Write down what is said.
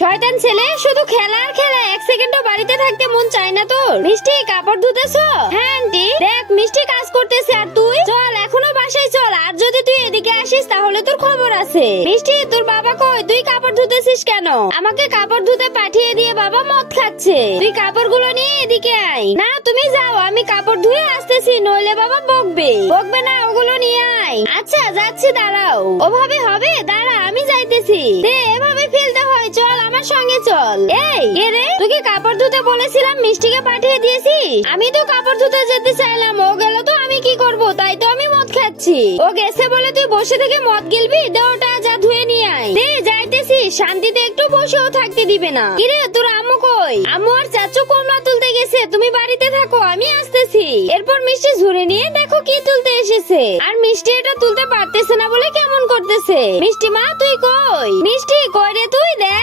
শয়তান ছেলে, শুধু খেলা আর খেলা, এক সেকেন্ডও বাড়িতে থাকতে মন চায় না তোর? মিষ্টি, কাপড় ধুতেছো? হ্যাঁ আন্টি। দেখ মিষ্টি কাজ করতেছে, আর তুই চল এখনো বাসায় চল, আর যদি তুই এদিকে আসিস তাহলে তোর খবর আছে। মিষ্টি, তোর বাবা কই? তুই কাপড় ধুতেছিস কেন? আমাকে কাপড় ধুতে পাঠিয়ে দিয়ে বাবা মদ খাচ্ছে। তুই কাপড়গুলো নিয়ে এদিকে আয়। না তুমি যাও, আমি কাপড় ধুয়ে আসতেছি, নইলে বাবা বকবে। বকবে না, ওগুলো নিয়ে আয়। আচ্ছা যাচ্ছি, দাঁড়াও। ওভাবে হবে? দাঁড়া, আমি যাইতেছি। দে, এভাবে ফেলতে হয়, চল আমার সঙ্গে চল। এই কে রে? তোকে কাপড় ধুতে বলেছিলাম, মিষ্টিকে পাঠিয়ে দিয়েছিস? আমি তো কাপড় ধুতে যেতে চাইলাম, ও গেল তো আমি কি করব? তাই তো আমি মদ খাচ্ছি। ও গেছে বলে তুই বসে থেকে মদ গিলবি? দে ওটা, যা ধুয়ে নিয়ে আয়। দে, যাইতেছি। শান্তিতে একটু বসেও থাকতে দিবে না। কিরে, তোর আম্মু কই? আম্মু আর চাচু কমলা তুলতে গেছে, তুমি বাড়িতে থাকো, আমি আসতেছি। এরপর মিষ্টি ঝুড়ি নিয়ে দেখো কি তুলতে এসেছে, আর মিষ্টি এটা তুলতে পারতেছে না বলে কেমন করতেছে। মিষ্টি মা, তুই কই? মিষ্টি কই রে তুই? দেখ